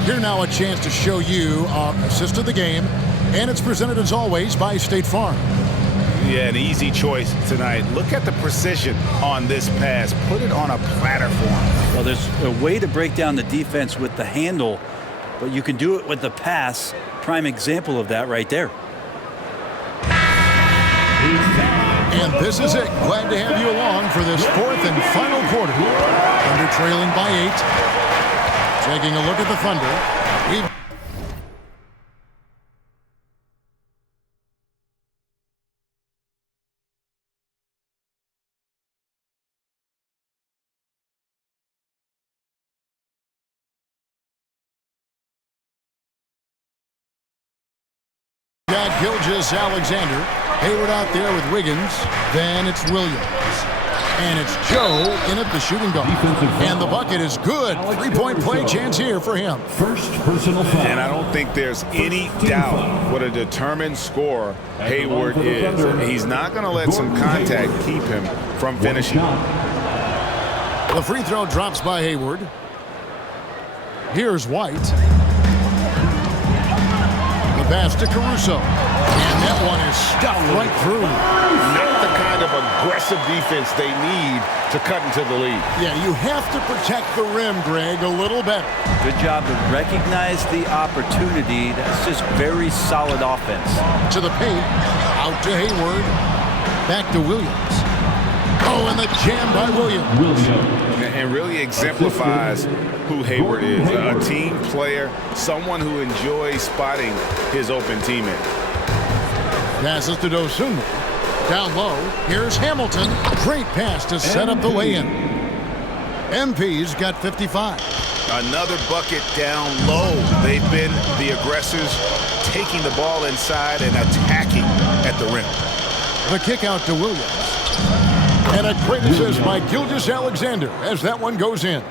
Here now a chance to show you our assist of the game, and it's presented as always by State Farm. Yeah, an easy choice tonight. Look at the precision on this pass. Put it on a platter for him. Well, there's a way to break down the defense with the handle, but you can do it with the pass. Prime example of that right there. And this is it. Glad to have you along for this fourth and final quarter. Thunder trailing by 8. Taking a look at the Thunder. We've got Gilgeous Alexander. Hayward out there with Wiggins. Then it's Williams. And it's Joe in at the shooting guard. And the bucket is good. Three-point play chance here for him. First personal foul. And I don't think there's any doubt what a determined scorer Hayward is. He's not going to let some contact keep him from finishing. The free throw drops by Hayward. Here's White. The pass to Caruso. And that one is stuffed right through. Not the kind of aggressive defense they need to cut into the lead. Yeah, you have to protect the rim, Greg, a little better. Good job to recognize the opportunity. That's just very solid offense. To the paint. Out to Hayward. Back to Williams. Oh, and the jam by Williams. And really exemplifies who Hayward is. A team player, someone who enjoys spotting his open teammate. Passes to Dosunmu. Down low, here's Hamilton. Great pass to set up the lay-in. MP's got 55. Another bucket down low. They've been the aggressors, taking the ball inside and attacking at the rim. The kick out to Williams. And a great assist by Gilgeous Alexander as that one goes in.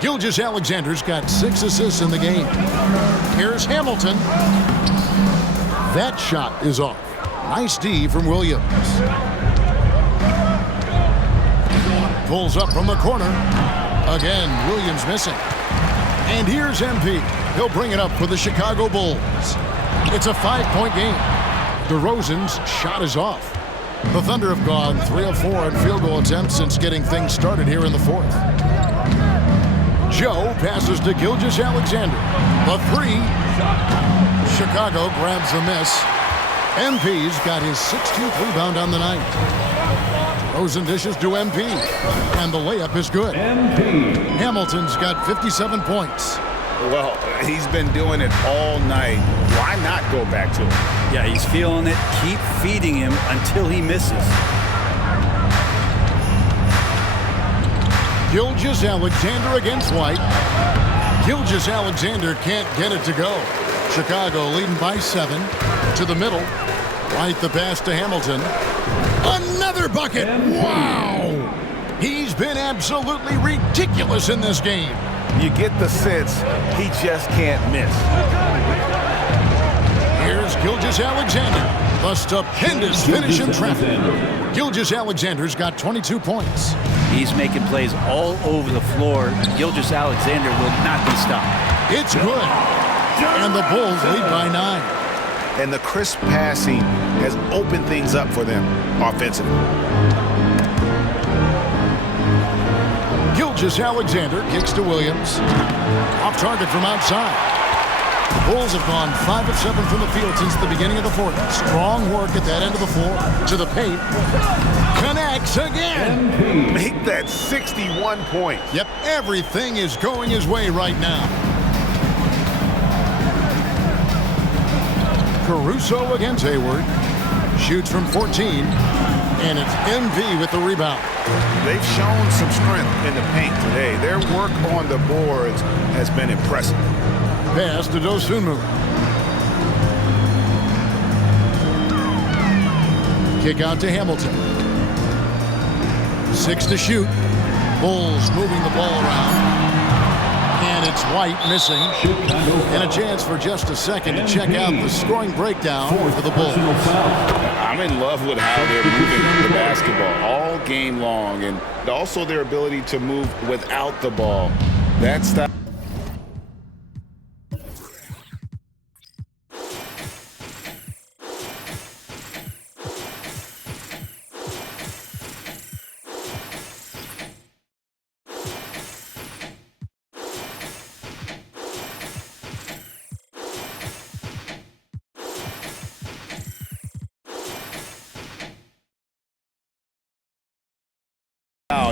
Gilgeous Alexander's got 6 assists in the game. Here's Hamilton. That shot is off. Nice D from Williams. Pulls up from the corner. Again, Williams missing. And here's MP. He'll bring it up for the Chicago Bulls. It's a 5-point game. DeRozan's shot is off. The Thunder have gone 3 of 4 in field goal attempts since getting things started here in the fourth. Joe passes to Gilgeous Alexander. The 3. Chicago grabs the miss. MP's got his 16th rebound on the night. Rosen dishes to MP. And the layup is good. Hamilton's got 57 points. Well, he's been doing it all night. Why not go back to him? Yeah, he's feeling it. Keep feeding him until he misses. Gilgeous Alexander against White. Gilgeous Alexander can't get it to go. Chicago leading by 7. To the middle. White the pass to Hamilton. Another bucket! Wow! He's been absolutely ridiculous in this game. You get the sense he just can't miss. Here's Gilgeous Alexander. The stupendous finish in traffic. Gilgeous Alexander's got 22 points. He's making plays all over the floor. Gilgeous Alexander will not be stopped. It's good. And the Bulls lead by 9. And the crisp passing has opened things up for them offensively. Gilgeous Alexander kicks to Williams. Off target from outside. Bulls have gone 5 of 7 from the field since the beginning of the fourth. Strong work at that end of the floor. To the paint. Connects again. Make that 61 points. Yep, everything is going his way right now. Caruso against Hayward. Shoots from 14. And it's MV with the rebound. They've shown some strength in the paint today. Their work on the boards has been impressive. Pass to Dosunmu. Kick out to Hamilton. 6 to shoot. Bulls moving the ball around. And it's White missing. And a chance for just a second to check out the scoring breakdown for the Bulls. I'm in love with how they're moving the basketball all game long, and also their ability to move without the ball. That's that.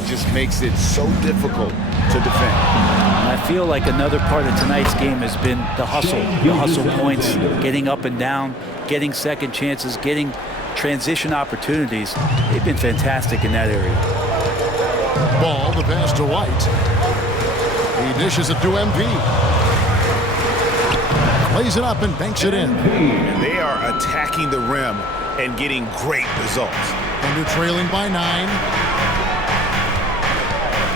Just makes it so difficult to defend. I feel like another part of tonight's game has been the hustle points, getting up and down, getting second chances, getting transition opportunities. They've been fantastic in that area. Ball, the pass to White. He dishes it to MP. Plays it up and banks it in. And they are attacking the rim and getting great results. Under trailing by 9.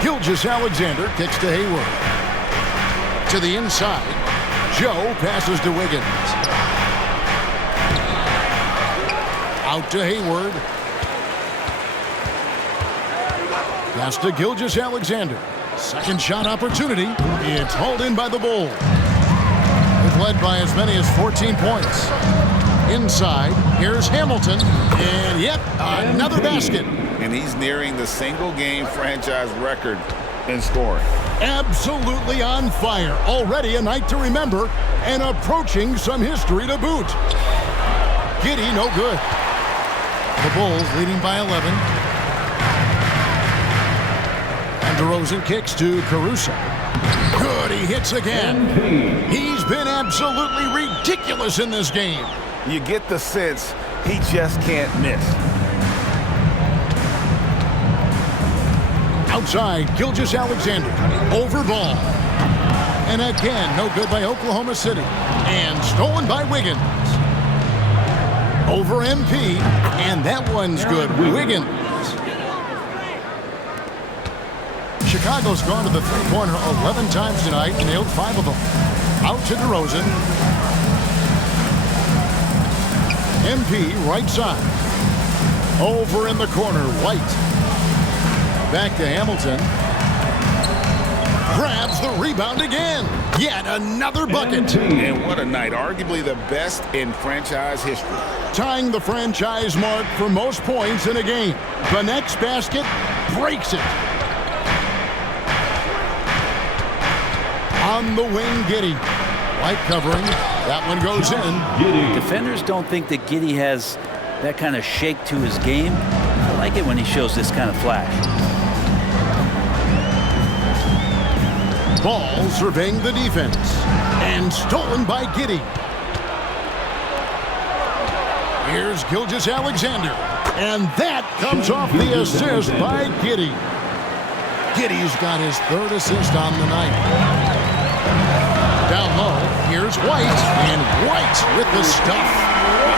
Gilgeous-Alexander kicks to Hayward. To the inside. Joe passes to Wiggins. Out to Hayward. Pass to Gilgeous-Alexander. Second shot opportunity. It's hauled in by the Bulls. They've led by as many as 14 points. Inside, here's Hamilton. And yep, another basket. And he's nearing the single-game franchise record in scoring. Absolutely on fire. Already a night to remember and approaching some history to boot. Giddey, no good. The Bulls leading by 11. And DeRozan kicks to Caruso. Good, he hits again. He's been absolutely ridiculous in this game. You get the sense he just can't miss. Outside, Gilgeous-Alexander. Over ball. And again, no good by Oklahoma City. And stolen by Wiggins. Over MP. And that one's good. Wiggins. Chicago's gone to the three-pointer 11 times tonight, nailed 5 of them. Out to DeRozan. MP right side. Over in the corner, White. Back to Hamilton. Grabs the rebound again. Yet another bucket. And what a night. Arguably the best in franchise history. Tying the franchise mark for most points in a game. The next basket breaks it. On the wing, Giddey. White covering. That one goes in. Defenders don't think that Giddey has that kind of shake to his game. I like it when he shows this kind of flash. Ball surveying the defense. And stolen by Giddey. Here's Gilgeous-Alexander. And that comes off the assist by Giddey. Giddey's got his 3rd assist on the night. Down low, here's White. And White with the stuff.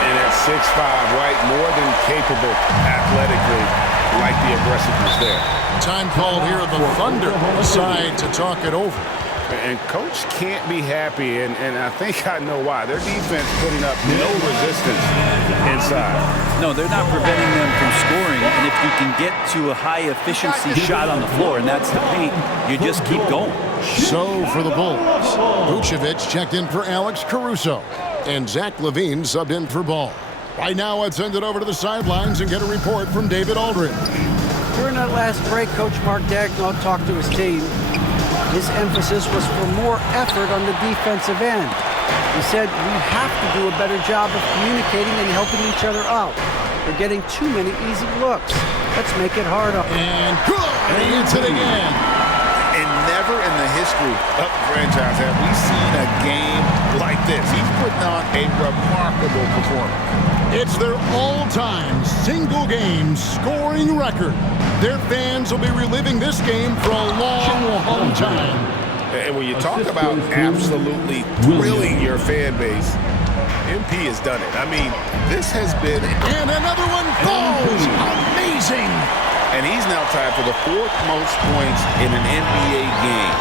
And at 6'5", White more than capable athletically. Like the aggressiveness there. Time called here. The Thunder decide to talk it over. And Coach can't be happy, and I think I know why. Their defense putting up no resistance inside. No, they're not preventing them from scoring, and if you can get to a high-efficiency shot on the floor, and that's the paint, you just keep going. So for the Bulls, Vucevic checked in for Alex Caruso, and Zach LaVine subbed in for Ball. Right now, let's send it over to the sidelines and get a report from David Aldridge. During that last break, Coach Mark Daigneault talked to his team. His emphasis was for more effort on the defensive end. He said we have to do a better job of communicating and helping each other out. We're getting too many easy looks. Let's make it harder. And good! And he hits it again. And never in the history of the franchise have we seen a game like this. He's putting on a remarkable performance. It's their all-time single-game scoring record. Their fans will be reliving this game for a long, long time. And when you talk about absolutely thrilling your fan base, MP has done it. I mean, this has been... And another one falls! Amazing! And he's now tied for the 4th most points in an NBA game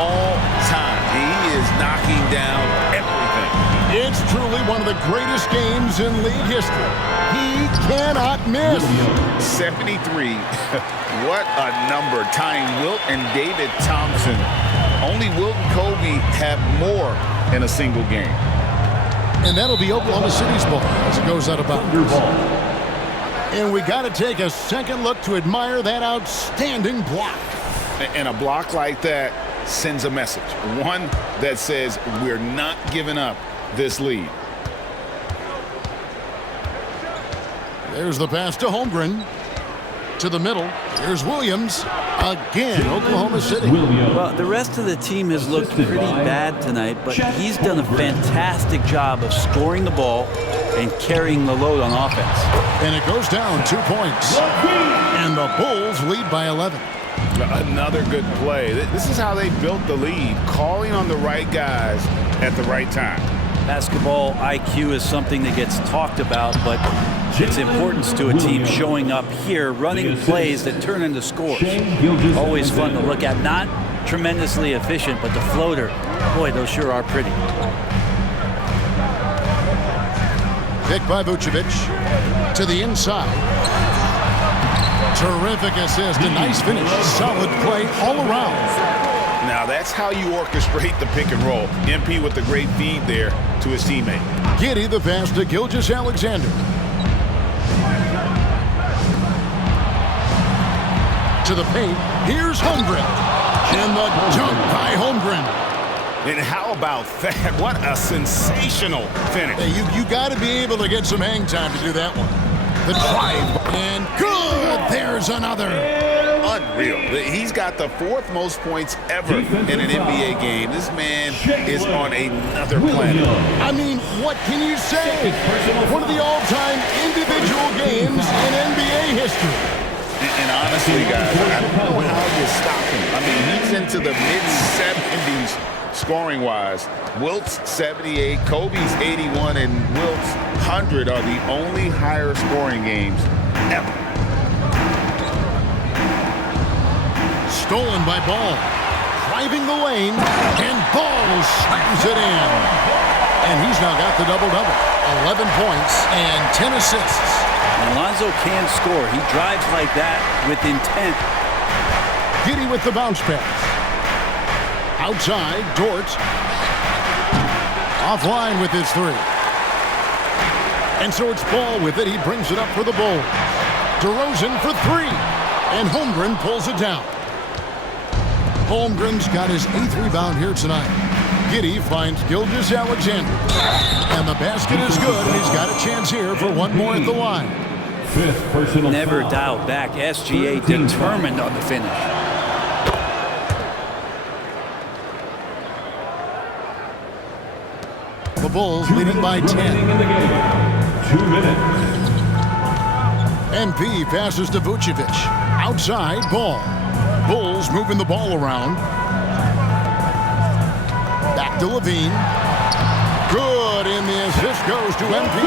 all time. He is knocking down everything. It's truly one of the greatest games in league history. He cannot miss. 73. What a number. Tying Wilt and David Thompson. Only Wilt and Kobe have more in a single game. And that'll be Oklahoma City's ball as it goes out of bounds. And we got to take a second look to admire that outstanding block. And a block like that sends a message. One that says we're not giving up this lead. There's the pass to Holmgren. To the middle. Here's Williams. Again, Oklahoma City. Well, the rest of the team has looked pretty bad tonight, but he's done a fantastic job of scoring the ball and carrying the load on offense. And it goes down 2 points. And the Bulls lead by 11. Another good play. This is how they built the lead, calling on the right guys at the right time. Basketball IQ is something that gets talked about, but its importance to a team showing up here, running plays that turn into scores. Always fun to look at. Not tremendously efficient, but the floater, boy, those sure are pretty. Pick by Vucevic to the inside. Terrific assist, a nice finish. Solid play all around. Now that's how you orchestrate the pick and roll. MP with the great feed there to his teammate. Giddey the pass to Gilgeous-Alexander. To the paint, here's Holmgren. And the dunk by Holmgren. And how about that? What a sensational finish. Hey, you got to be able to get some hang time to do that one. The drive, and good! There's another. Unreal. He's got the 4th most points ever in an NBA game. This man is on another planet. I mean, what can you say? One of the all-time individual games in NBA history. And honestly, guys, I don't know how you stop him. I mean, he's into the mid-70s scoring-wise. Wilt's 78, Kobe's 81, and Wilt's 100 are the only higher scoring games ever. Stolen by Ball. Driving the lane, and Ball slams it in. And he's now got the double-double. 11 points and 10 assists. Alonzo can score. He drives like that with intent. Giddey with the bounce pass. Outside, Dort. Offline with his 3. And so it's Ball with it. He brings it up for the Bulls. DeRozan for 3. And Holmgren pulls it down. Holmgren's got his 8th rebound here tonight. Giddey finds Gilgeous-Alexander. And the basket is good, and he's got a chance here for one more at the line. 5th personal Never foul. doubt back. SGA determined on the finish. The Bulls leading by 10. 2 minutes. MP passes to Vucevic. Outside, Ball. Bulls moving the ball around. Back to Levine. Good, and the assist goes to MP.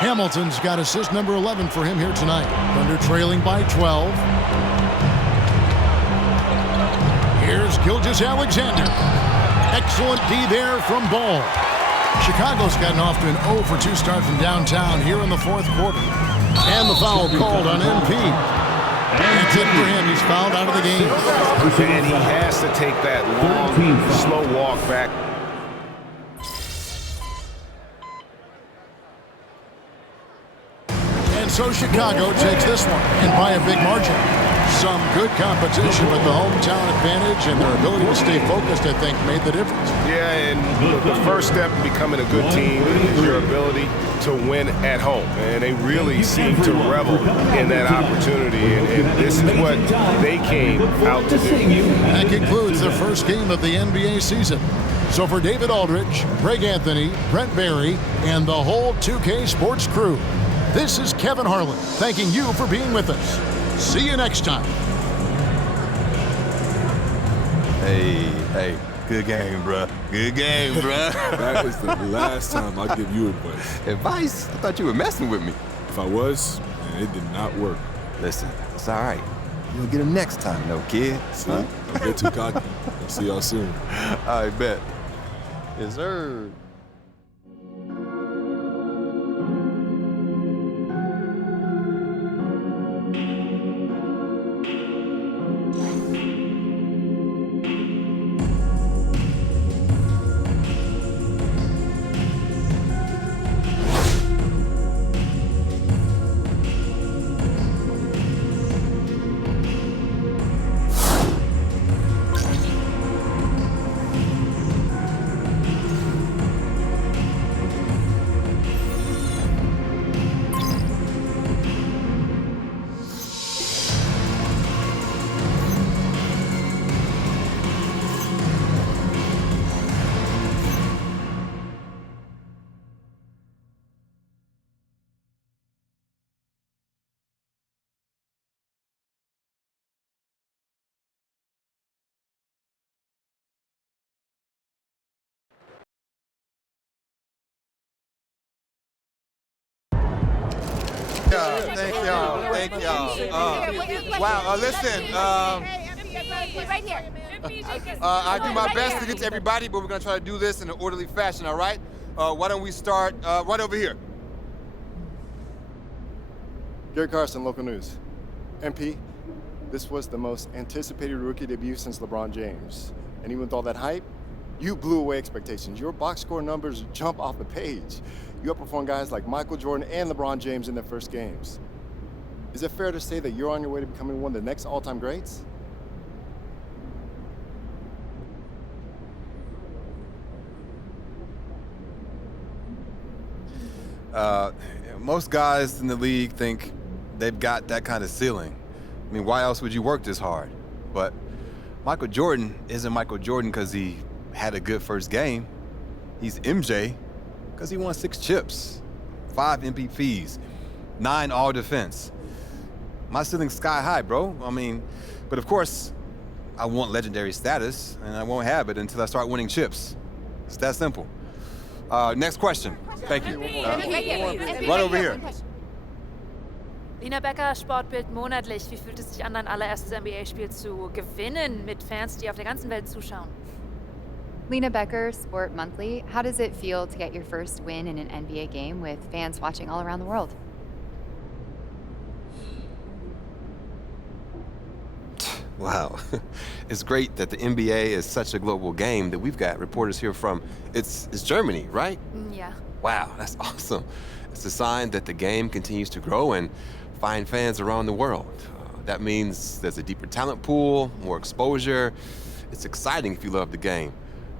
Hamilton's got assist number 11 for him here tonight. Thunder trailing by 12. Here's Gilgeous-Alexander. Excellent D there from Ball. Chicago's gotten off to an 0 for 2 start from downtown here in the 4th quarter. And the foul called on MP. That's it for him. He's fouled out of the game. And he has to take that long, slow walk back. And so Chicago takes this one, and by a big margin. Some good competition, but the hometown advantage and their ability to stay focused, I think, made the difference. Yeah, and the first step in becoming a good team is your ability to win at home. And they really seem to revel in that opportunity, and this is what they came out to do. That concludes the first game of the NBA season. So for David Aldridge, Greg Anthony, Brent Barry, and the whole 2K Sports crew, this is Kevin Harlan thanking you for being with us. See you next time. Hey, good game, bruh. Good game, bruh. That is the last time I'll give you advice. Advice? I thought you were messing with me. If I was, man, it did not work. Listen, it's all right. You'll get him next time, no kid. See, don't get too cocky. I'll see y'all soon. I bet. Yes, sir. Thank y'all. Thank y'all. Wow, listen. Right here. I do my best to get to everybody, but we're going to try to do this in an orderly fashion, all right? Why don't we start right over here? Gary Carson, local news. MP, this was the most anticipated rookie debut since LeBron James. And even with all that hype, you blew away expectations. Your box score numbers jump off the page. You outperformed guys like Michael Jordan and LeBron James in their first games. Is it fair to say that you're on your way to becoming one of the next all-time greats? Most guys in the league think they've got that kind of ceiling. I mean, why else would you work this hard? But Michael Jordan isn't Michael Jordan because he had a good first game. He's MJ because he won 6 chips, 5 MVPs, 9 all-defense. My ceiling's sky high, bro. I mean, but of course, I want legendary status, and I won't have it until I start winning chips. It's that simple. Next question. Thank you. Right over here. Lina Becker, Sportbild monatlich. Wie fühlt es sich an, dein allererstes NBA-Spiel zu gewinnen mit Fans, die auf der ganzen Welt zuschauen? Lena Becker, Sport Monthly. How does it feel to get your first win in an NBA game with fans watching all around the world? Wow. It's great that the NBA is such a global game that we've got reporters here from, it's Germany, right? Yeah. Wow, that's awesome. It's a sign that the game continues to grow and find fans around the world. That means there's a deeper talent pool, more exposure. It's exciting if you love the game.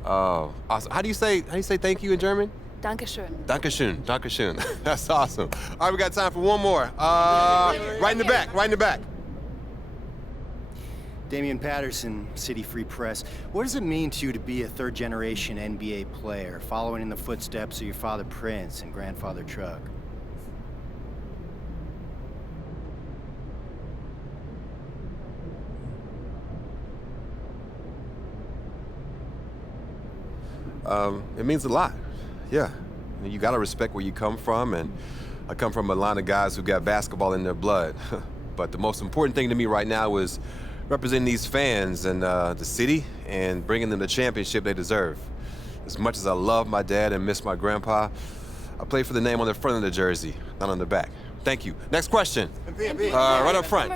Awesome. How do you say thank you in German? Dankeschön. Dankeschön. Dankeschön. That's awesome. All right, we got time for one more. Right in the back. Right in the back. Damian Patterson, City Free Press. What does it mean to you to be a third-generation NBA player, following in the footsteps of your father Prince and grandfather Chuck? It means a lot. Yeah. You gotta respect where you come from, and I come from a line of guys who got basketball in their blood. But the most important thing to me right now is representing these fans and the city and bringing them the championship they deserve. As much as I love my dad and miss my grandpa, I play for the name on the front of the jersey, not on the back. Thank you. Next question. Right up front.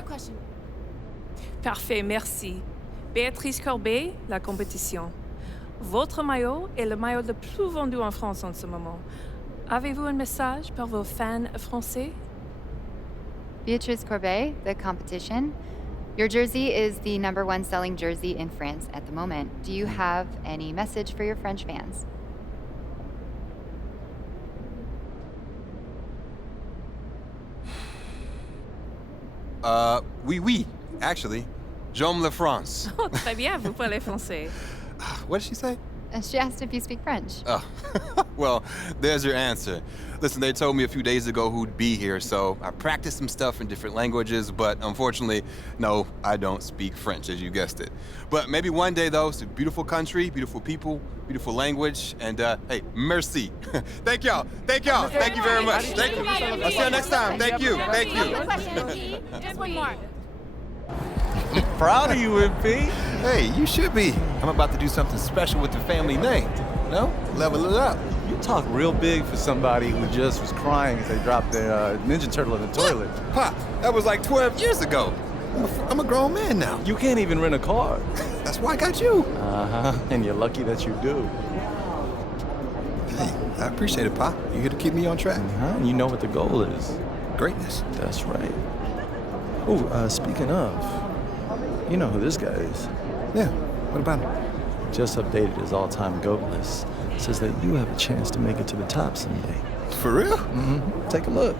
Parfait, merci. Béatrice Corbet, La Compétition. Votre maillot est le maillot le plus vendu en France en ce moment. Avez-vous un message pour vos fans français? Beatrice Corbet, The Competition. Your jersey is the #1 selling jersey in France at the moment. Do you have any message for your French fans? Oui, actually. J'aime la France. Oh, très bien, vous parlez français. What did she say? She asked if you speak French. Oh, well, there's your answer. Listen, they told me a few days ago who'd be here, so I practiced some stuff in different languages, but unfortunately, no, I don't speak French, as you guessed it. But maybe one day, though. It's a beautiful country, beautiful people, beautiful language, and hey, merci. Thank y'all. Thank y'all. Thank you very much. Thank you. I'll see you next time. Thank you. Thank you. Just one more. Proud of you, MP. Hey, you should be. I'm about to do something special with the family name. No? Level it up. You talk real big for somebody who just was crying as they dropped their Ninja Turtle in the toilet. Pop, that was like 12 years ago. I'm a grown man now. You can't even rent a car. That's why I got you. Uh-huh, and you're lucky that you do. Hey, I appreciate it, Pop. You're here to keep me on track. And you know what the goal is. Greatness. That's right. Oh, speaking of, you know who this guy is. Yeah, what about him? Just updated his all-time GOAT list. Says that you have a chance to make it to the top someday. For real? Mm-hmm. Take a look.